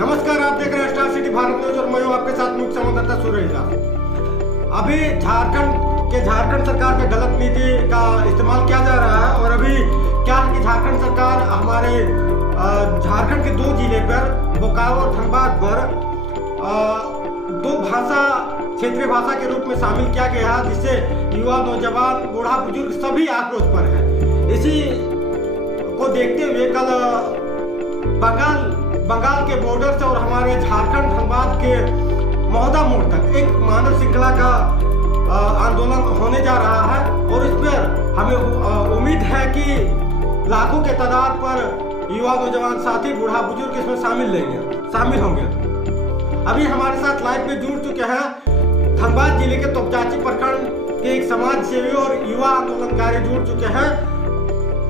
नमस्कार, आप देख रहे हैं स्टार सिटी भारत न्यूज और मैं हूं आपके साथ मुख्य संवाददाता सूरज दास। अभी झारखंड सरकार के गलत नीति का इस्तेमाल किया जा रहा है और अभी क्या है कि झारखंड सरकार हमारे झारखंड के 2 जिले पर बोकारो और धनबाद पर 2 भाषा क्षेत्रीय भाषा के रूप में शामिल किया गया है, जिससे युवा, नौजवान, बूढ़ा, बुजुर्ग सभी आक्रोश पर है। इसी को देखते हुए कल बंगाल के बॉर्डर से और हमारे झारखंड धनबाद के महोदा मोड़ तक एक मानव श्रृंखला का आंदोलन होने जा रहा है और इस पर हमें उम्मीद है कि लाखों के तादाद पर युवा, नौजवान साथी, बूढ़ा, बुजुर्ग इसमें शामिल होंगे। अभी हमारे साथ लाइव पे जुड़ चुके हैं धनबाद जिले के तोपचांची प्रखंड के एक समाज सेवी और युवा आंदोलनकारी जुड़ चुके हैं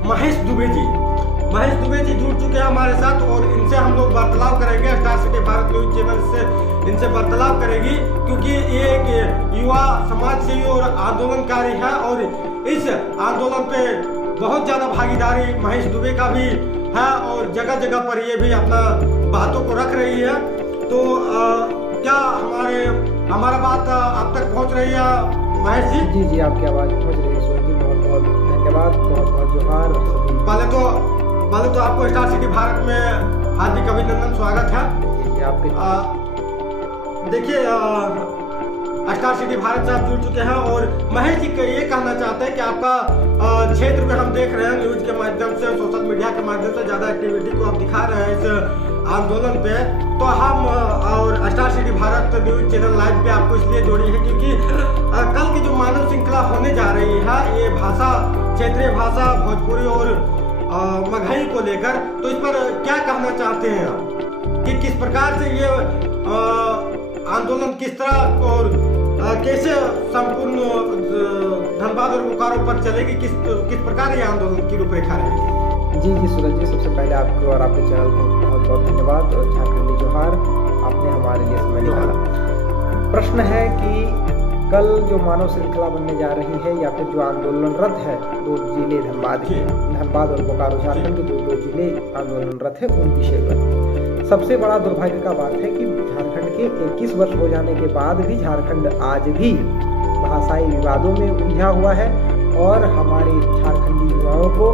महेश दुबे जी जुड़ चुके हैं हमारे साथ और इनसे हम लोग वार्तालाप करेंगे। Star city Bharat news channel से इनसे वार्तालाप करेगी क्योंकि ये एक युवा समाज सेवी और आंदोलनकारी है और इस आंदोलन पे बहुत ज़्यादा भागीदारी महेश दुबे का भी है और जगह जगह पर ये भी अपना बातों को रख रही है। तो क्या हमारा बात आप तक पहुँच रही है महेश जी? जी, आपकी आवाज़ पहुँच रही है सूरज जी, बहुत बहुत धन्यवाद, बहुत बहुत जोहार। पहले तो आपको स्टार सिटी भारत में हार्दिक अभिनंदन, स्वागत है। देखिए, स्टार सिटी भारत से आप जुड़ चुके हैं और महेश जी ये कहना चाहते हैं कि आपका क्षेत्र में हम देख रहे हैं न्यूज के माध्यम से, सोशल मीडिया के माध्यम से ज़्यादा एक्टिविटी को आप दिखा रहे हैं इस आंदोलन पे। तो हम और star city Bharat news channel live पे आपको इसलिए जोड़ी है क्योंकि कल की जो मानव श्रृंखला होने जा रही है ये भाषा, क्षेत्रीय भाषा, भोजपुरी और मगही को लेकर, तो इस पर क्या कहना चाहते हैं आप कि किस प्रकार से ये आंदोलन किस तरह और कैसे संपूर्ण धनबाद और बोकारो पर चलेगी, किस प्रकार ये आंदोलन की रूपरेखा रहेगी? जी सूरज जी, सबसे पहले आपको और आपके चैनल को बहुत बहुत धन्यवाद और झारखंडी जोहार, आपने हमारे लिए समय निकाला। प्रश्न है कि कल जो मानव श्रृंखला बनने जा रही है या फिर जो आंदोलनरत है 2 जिले धनबाद और बोकारो, झारखंड के जो 2 जिले आंदोलनरत है उन विषय पर सबसे बड़ा दुर्भाग्य का बात है कि झारखंड के 21 वर्ष हो जाने के बाद भी झारखंड आज भी भाषाई विवादों में उलझा हुआ है और हमारे झारखंडी युवाओं को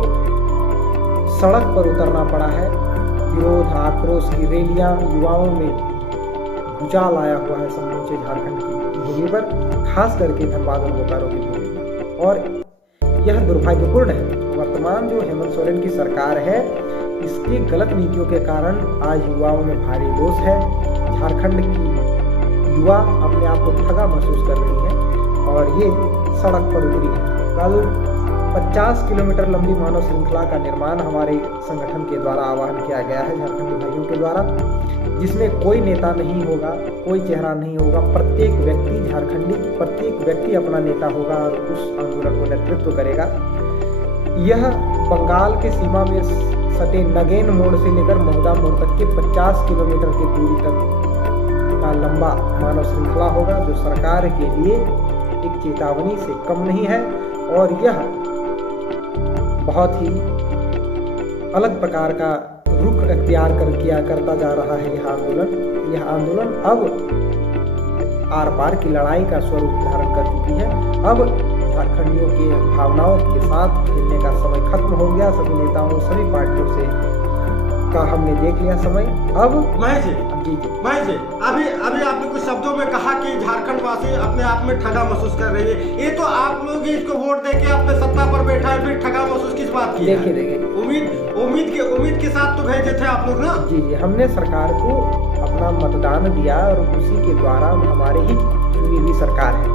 सड़क पर उतरना पड़ा है। विरोध, आक्रोश की रैलियां युवाओं में भूचाल आया हुआ है समूचे झारखंड की भूमि पर, खास करके धनबाद और बोकारो की भूमि पर, और यह दुर्भाग्यपूर्ण है। वर्तमान जो हेमंत सोरेन की सरकार है इसकी गलत नीतियों के कारण आज युवाओं में भारी रोष है। झारखंड की युवा अपने आप को ठगा महसूस कर रही है और ये सड़क पर उतरी है। कल 50 किलोमीटर लंबी मानव श्रृंखला का निर्माण हमारे संगठन के द्वारा आह्वान किया गया है झारखंडी भाइयों के द्वारा, जिसमें कोई नेता नहीं होगा, कोई चेहरा नहीं होगा, प्रत्येक व्यक्ति झारखंडी, प्रत्येक व्यक्ति अपना नेता होगा और उस आंदोलन को नेतृत्व करेगा। यह बंगाल के सीमा में सटे नगेन मोड़ से लेकर महोदा मोड़ तक के 50 किलोमीटर की दूरी तक का लंबा मानव श्रृंखला होगा, जो सरकार के लिए एक चेतावनी से कम नहीं है और यह बहुत ही अलग प्रकार का रुख अख्तियार करता जा रहा है। यह आंदोलन अब आर पार की लड़ाई का स्वरूप धारण कर चुकी है। अब झारखंडियों के भावनाओं के साथ खेलने का समय खत्म हो गया। सभी नेताओं, सभी पार्टियों से का हमने देख लिया समय। अब महेश जी, अभी आपने कुछ शब्दों में कहा कि झारखंड वासी अपने आप में ठगा महसूस कर रही है। ये तो आप लोग ही इसको वोट देके अपने सत्ता पर बैठा है, फिर ठगा महसूस किस बात की? देखिए उम्मीद के साथ तो भेजे थे आप लोग ना? जी, हमने सरकार को अपना मतदान दिया और उसी के द्वारा हमारे ही चुनी हुई सरकार है।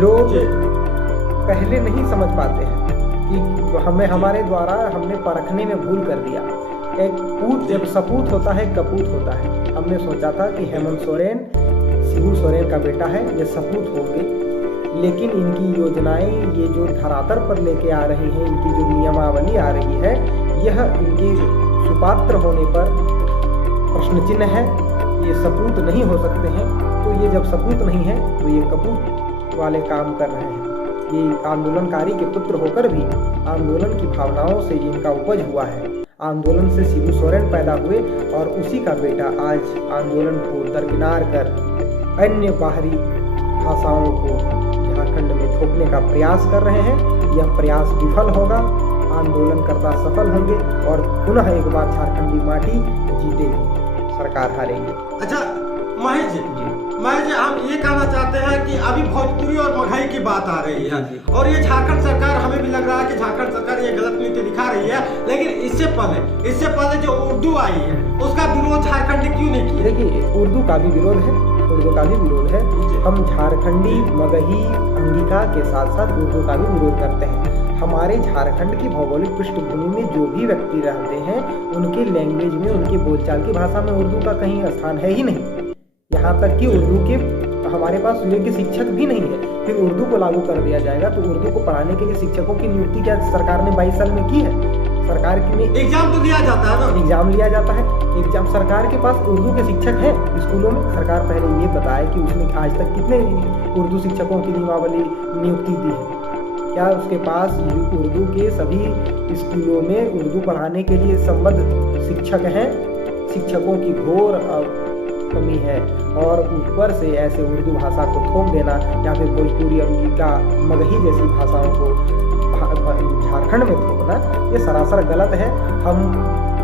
लोग पहले नहीं समझ पाते हैं कि हमारे द्वारा हमने परखने में भूल कर दिया। एक पूत जब सपूत होता है कपूत होता है। हमने सोचा था कि हेमंत सोरेन शिबू सोरेन का बेटा है, ये सपूत होंगे, लेकिन इनकी योजनाएं, ये जो धरातल पर लेके आ रही हैं, इनकी जो नियमावली आ रही है, यह इनके सुपात्र होने पर प्रश्न चिन्ह है। ये सपूत नहीं हो सकते हैं, तो ये जब सपूत नहीं है तो ये कपूत वाले काम कर रहे हैं। ये आंदोलनकारी के पुत्र होकर भी आंदोलन की भावनाओं से इनका उपज हुआ है। आंदोलन से शिबू सोरेन पैदा हुए और उसी का बेटा आज आंदोलन को दरकिनार कर अन्य बाहरी भाषाओं को झारखंड में थोपने का प्रयास कर रहे हैं। यह प्रयास विफल होगा, आंदोलनकर्ता सफल होंगे और पुनः एक बार झारखंडी माटी जीतेगी, सरकार हारेगी। अच्छा महेश जी, हम ये कहना चाहते हैं कि अभी भोजपुरी और मगही की बात आ रही है और ये झारखंड सरकार, हमें भी लग रहा है कि झारखंड सरकार ये गलत नीति दिखा रही है, लेकिन इससे पहले जो उर्दू आई है उसका विरोध झारखंड क्यों नहीं किया? देखिए, उर्दू का भी विरोध है, हम झारखंडी मगही अंगिका के साथ साथ उर्दू का भी विरोध करते हैं। हमारे झारखंड की भौगोलिक पृष्ठभूमि में जो भी व्यक्ति रहते हैं उनके लैंग्वेज में, उनके बोलचाल की भाषा में उर्दू का कहीं स्थान है ही नहीं। यहाँ तक कि उर्दू के हमारे पास योग्य शिक्षक भी नहीं है, फिर उर्दू को लागू कर दिया जाएगा तो उर्दू को पढ़ाने के लिए शिक्षकों की नियुक्ति क्या सरकार ने 22 साल में की है? सरकार की में एग्जाम तो लिया जाता है ना, एग्जाम लिया जाता है। एग्जाम सरकार के पास उर्दू के शिक्षक हैं स्कूलों में। सरकार पहले ये बताए कि उसने आज तक कितने उर्दू शिक्षकों की नियमावली नियुक्ति दी है? क्या उसके पास उर्दू के सभी स्कूलों में उर्दू पढ़ाने के लिए संबद्ध शिक्षक हैं? शिक्षकों की घोर कमी है और ऊपर से ऐसे उर्दू भाषा को थोप देना या फिर भोजपुरी, अंगिका, मगही जैसी भाषाओं को झारखंड में थोपना ये सरासर गलत है। हम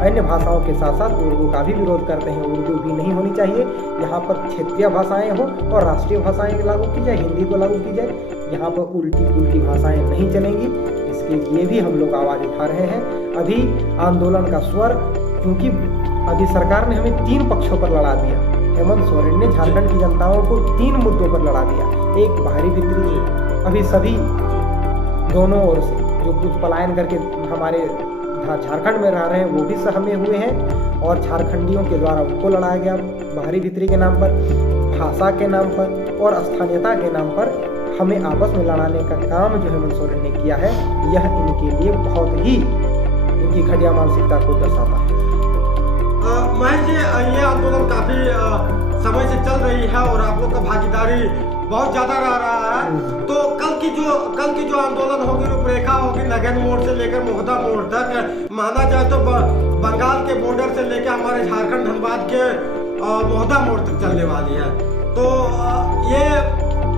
अन्य भाषाओं के साथ साथ उर्दू का भी विरोध करते हैं। उर्दू भी नहीं होनी चाहिए। यहाँ पर क्षेत्रीय भाषाएं हो और राष्ट्रीय भाषाएं लागू की जाए, हिंदी को लागू की जाए। यहाँ पर उल्टी पुल्टी भाषाएं नहीं चलेंगी, इसके लिए भी हम लोग आवाज़ उठा रहे हैं। अभी आंदोलन का स्वर, क्योंकि अभी सरकार ने हमें 3 पक्षों पर लड़ा दिया। हेमंत सोरेन ने झारखंड की जनताओं को 3 मुद्दों पर लड़ा दिया। एक बाहरी भीतरी, अभी सभी दोनों ओर से जो कुछ पलायन करके हमारे झारखंड में रह रहे हैं वो भी सहमे हुए हैं और झारखंडियों के द्वारा उनको लड़ाया गया बाहरी भीतरी के नाम पर, भाषा के नाम पर और स्थानीयता के नाम पर हमें आपस में लड़ाने का काम जो हेमंत सोरेन ने किया है, यह इनके लिए बहुत ही इनकी घटिया मानसिकता को दर्शाता है। महेश जी, ये आंदोलन काफी समय से चल रही है और आप लोग का भागीदारी बहुत ज्यादा रहा है। तो कल की जो आंदोलन होगी, रूपरेखा होगी, नगेन मोड़ से लेकर मोहदा मोड़ तक, माना जाए तो बंगाल के बॉर्डर से लेकर हमारे झारखंड धनबाद के मोहदा मोड़ तक चलने वाली है। तो ये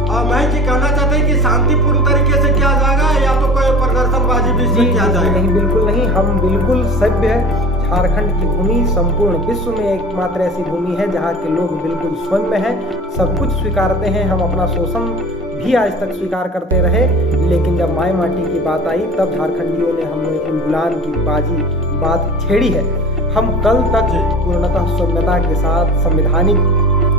महेश जी कहना चाहते हैं कि शांतिपूर्ण तरीके से किया जाएगा या तो कोई प्रदर्शनबाजी भी इसमें किया जाएगा? नहीं, बिल्कुल नहीं। हम बिल्कुल सभ्य है। झारखंड की भूमि संपूर्ण विश्व में एकमात्र ऐसी भूमि है जहाँ के लोग बिल्कुल सौम्य हैं, सब कुछ स्वीकारते हैं। हम अपना शोषण भी आज तक स्वीकार करते रहे, लेकिन जब माय माटी की बात आई तब झारखंडियों ने हमें उलगुलान की बात छेड़ी है। हम कल तक पूर्णतः सौम्यता के साथ संवैधानिक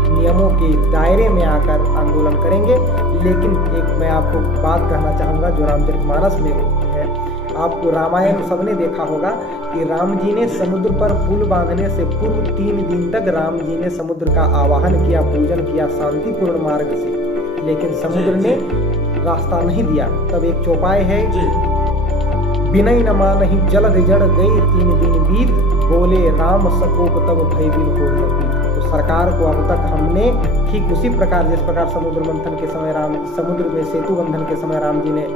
नियमों के दायरे में आकर आंदोलन करेंगे। लेकिन एक मैं आपको बात कहना चाहूँगा जो रामचरितमानस में है। आपको रामायण सबने देखा होगा कि राम जी ने समुद्र पर पुल बांधने से पूर्व 3 दिन तक राम जी ने समुद्र का आवाहन किया, पूजन किया शांतिपूर्ण मार्ग से, लेकिन समुद्र ने रास्ता नहीं दिया। तब एक चौपाई है, बिनय न मानहि जलद जड़ गए 3 दिन बीत, बोले राम सकोप तब भय बिन हो न पीत। तो सरकार को अब तक हमने ठीक उसी प्रकार, जिस प्रकार समुद्र मंथन के समय समुद्र में सेतु बंधन के समय राम जी ने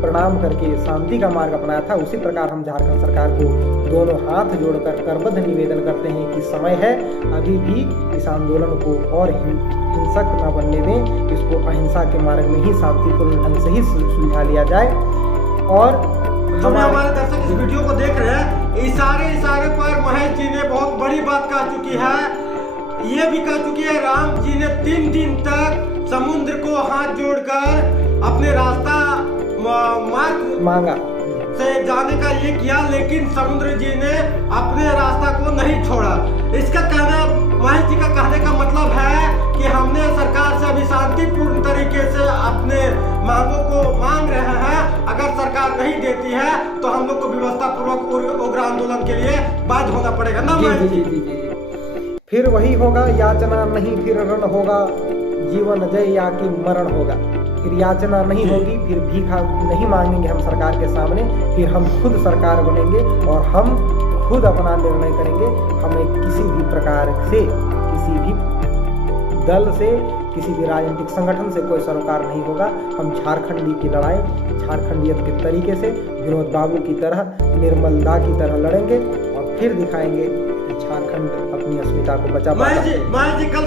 प्रणाम करके शांति का मार्ग अपनाया था, उसी प्रकार हम झारखंड सरकार को दोनों हाथ जोड़कर करबद्ध निवेदन करते हैं कि समय है, अभी भी इस आंदोलन को और हिंसक न बनने दें, इसको अहिंसा के मार्ग में ही शांतिपूर्ण ढंग से ही सुलझा लिया जाए। और हमारे दर्शक इस वीडियो को देख रहे हैं, इशारे पर महेश जी ने बहुत बड़ी बात कह चुकी है। ये भी कह चुकी है राम जी ने 3 दिन तक समुद्र को हाथ जोड़कर अपने रास्ता मांगा से जाने का ये किया, लेकिन समुद्र जी ने अपने रास्ता को नहीं छोड़ा। इसका कहना, महेश जी का कहने का मतलब है कि हमने सरकार से अभी शांतिपूर्ण तरीके से अपने मांगों को मांग रहे हैं। अगर सरकार नहीं देती है तो हम लोग को व्यवस्था पूर्वक उग्र आंदोलन के लिए बाध्य होना पड़ेगा ना महेश जी? फिर वही होगा, याचना नहीं फिर रण होगा, जीवन जय या कि मरण होगा। फिर याचना नहीं होगी, फिर भीख नहीं मांगेंगे हम सरकार के सामने, फिर हम खुद सरकार बनेंगे और हम खुद अपना निर्णय करेंगे। हमें किसी भी प्रकार से, किसी भी दल से किसी भी राजनीतिक संगठन से कोई सरोकार नहीं होगा। हम झारखंडी की लड़ाई झारखंडियत के तरीके से विनोद बाबू की तरह, निर्मल दा की तरह लड़ेंगे और फिर दिखाएंगे कि झारखंड अपनी अस्मिता को बचा पाता है। महेश जी कल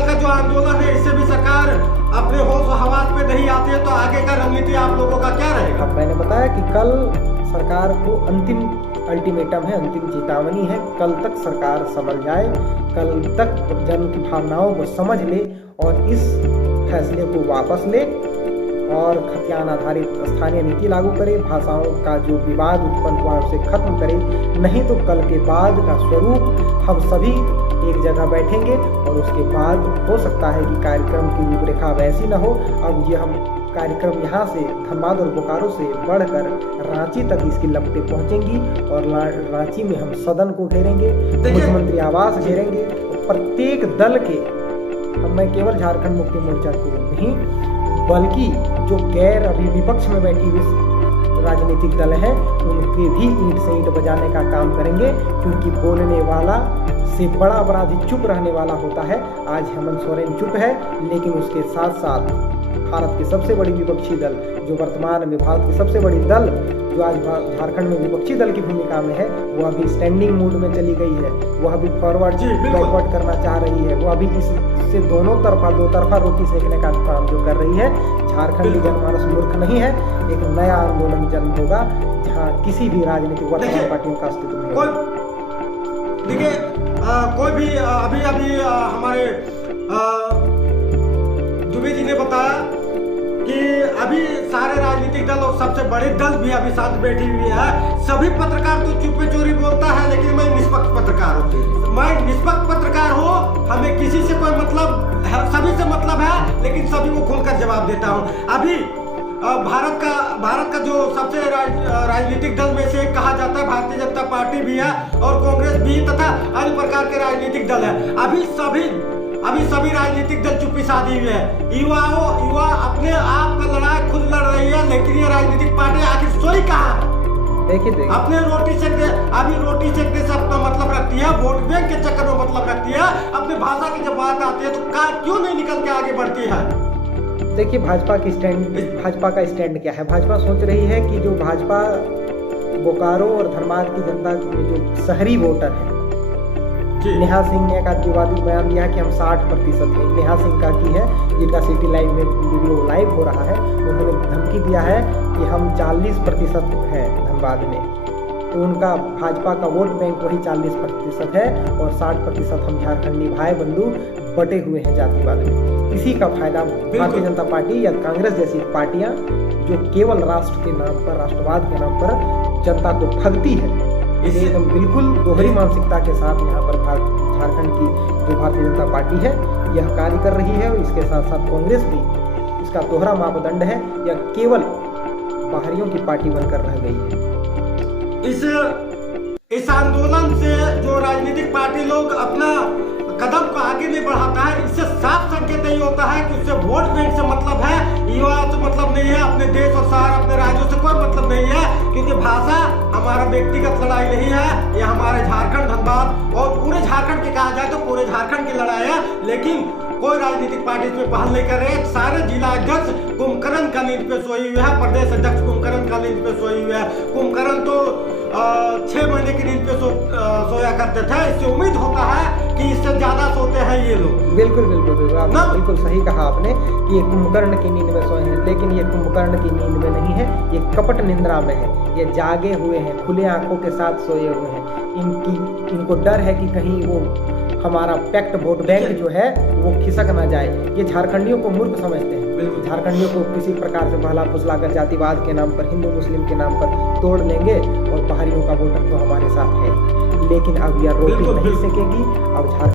का जो आंदोलन है, इससे भी सरकार अपने होश हवास पे नहीं आती है, तो आगे का रणनीति आप लोगों का क्या रहेगा? अब मैंने बताया कि कल सरकार को अंतिम अल्टीमेटम है, अंतिम चेतावनी है। कल तक सरकार समझ जाए, कल तक जन की भावनाओं को समझ ले और इस फैसले को वापस ले और खतियान आधारित स्थानीय नीति लागू करे, भाषाओं का जो विवाद उत्पन्न हुआ उसे खत्म करे। नहीं तो कल के बाद का स्वरूप हम सभी एक जगह बैठेंगे और उसके बाद हो सकता है कि कार्यक्रम की रूपरेखा वैसी न हो। अब ये हम कार्यक्रम यहाँ से धनबाद और बोकारो से बढ़कर रांची तक इसकी लपटें पहुँचेंगी और रांची में हम सदन को घेरेंगे, मुख्यमंत्री आवास घेरेंगे। प्रत्येक दल के, अब मैं केवल झारखंड मुक्ति मोर्चा को नहीं बल्कि जो गैर अभी विपक्ष में बैठी हुई राजनीतिक दल हैं उनके भी ईंट से ईंट बजाने का काम करेंगे, क्योंकि बोलने वाला से बड़ा अपराधी चुप रहने वाला होता है। आज हेमंत सोरेन चुप है, लेकिन उसके साथ साथ भारत की सबसे बड़ी विपक्षी दल, जो वर्तमान में भारत की सबसे बड़ी दल जो आज झारखंड में विपक्षी दल की भूमिका में है, वो अभी स्टैंडिंग मूड में चली गई है। वो अभी फॉरवर्ड बैकवर्ड करना चाह रही है। वो अभी इससे दो तरफा रोटी सेकने का काम जो कर रही है। झारखंडी जनमानस मूर्ख नहीं है। एक नया आंदोलन जन्म होगा जहाँ किसी भी राजनीतिक वर्तमान पार्टियों का अस्तित्व नहीं होगा। देखिए, कोई भी अभी हमारे दुबे जी ने बताया कि अभी सारे राजनीतिक दल और सबसे बड़ी दल भी अभी साथ बैठी हुई है। सभी पत्रकार तो चुप्पे चोरी बोलता है, लेकिन मैं निष्पक्ष पत्रकार हूँ। मैं निष्पक्ष पत्रकार हूँ, हमें किसी से कोई मतलब है, सभी से मतलब है, लेकिन सभी को खुलकर जवाब देता हूँ। अभी भारत का जो सबसे राजनीतिक दल में से कहा जाता है, भारतीय जनता पार्टी भी है और कांग्रेस भी तथा अन्य प्रकार के राजनीतिक दल है। अभी सभी राजनीतिक दल चुप्पी साधी हुए है। युवा अपने आप का लड़ाई खुद लड़ रही है, लेकिन ये राजनीतिक पार्टी आखिर सोई कहाँ है? देखिए अपने रोटी सेकने से अपना मतलब रखती है, वोट बैंक के चक्कर में मतलब रखती है। अपने भाषा की जब बात आती है तो क्यों नहीं निकल के आगे बढ़ती है? देखिए, भाजपा का स्टैंड क्या है? भाजपा सोच रही है कि जो भाजपा बोकारो और धनबाद की जनता के जो शहरी वोटर हैं, नेहा सिंह ने एक विवादित बयान दिया कि हम 60% हैं। नेहा सिंह का की है, जिनका सिटी लाइव में वीडियो लाइव हो रहा है, उन्होंने धमकी दिया है कि हम 40% हैं धनबाद में। तो उनका भाजपा का वोट बैंक वही 40% है और 60% हम झारखंडी भाई बंधु बटे हुए हैं जातिवाद में। इसी का फायदा भारतीय जनता पार्टी या कांग्रेस जैसी पार्टियां जो केवल राष्ट्र के नाम पर, राष्ट्रवाद के नाम पर जनता को ठगती है, एकदम बिल्कुल दोहरी मानसिकता के साथ यहाँ पर झारखंड की जो भारतीय जनता पार्टी है यह कार्य कर रही है। और इसके साथ साथ कांग्रेस भी इसका दोहरा मापदंड है, या केवल बाहरियों की पार्टी बनकर रह गई है। इस आंदोलन से जो राजनीतिक पार्टी लोग अपना कदम को आगे नहीं बढ़ाता है, इससे साफ संकेत यही होता है कि उससे वोट बैंक से मतलब है, युवा से मतलब नहीं है, अपने देश और शहर अपने राज्यों से कोई मतलब नहीं है। क्योंकि भाषा हमारा व्यक्तिगत लड़ाई नहीं है, ये हमारे झारखंड, धनबाद और पूरे झारखंड की कहा जाए तो पूरे झारखंड की लड़ाई है। लेकिन कोई राजनीतिक पार्टी इसमें पहल नहीं कर रहे। सारे जिला अध्यक्ष कुंभकर्ण का नींद पे सोई हुए हैं, प्रदेश अध्यक्ष कुंभकर्ण का नींद पे सोई हुए हैं। कुंभकर्ण तो 6 महीने की नींद पे सोया करते थे। इससे उम्मीद होता है कि इससे ज्यादा सोते हैं ये लोग। बिल्कुल बिल्कुल सही कहा आपने कि ये कुंभकर्ण की नींद में सोए हैं, लेकिन ये कुंभकर्ण की नींद में नहीं है, ये कपट निंद्रा में है। ये जागे हुए हैं, खुले आंखों के साथ सोए हुए हैं। इनको डर है कि कहीं वो हमारा पैक्ट वोट बैंक जो है वो खिसक ना जाए। ये झारखंडियों को मूर्ख समझते हैं। झारखंडियों को किसी प्रकार से बहला फुसला कर जातिवाद के नाम पर, हिंदू मुस्लिम के नाम पर तोड़ लेंगे और बाहरियों का वोटर तो हमारे साथ है। लेकिन अब यह रोटी नहीं सेकेगी। अब झारखंड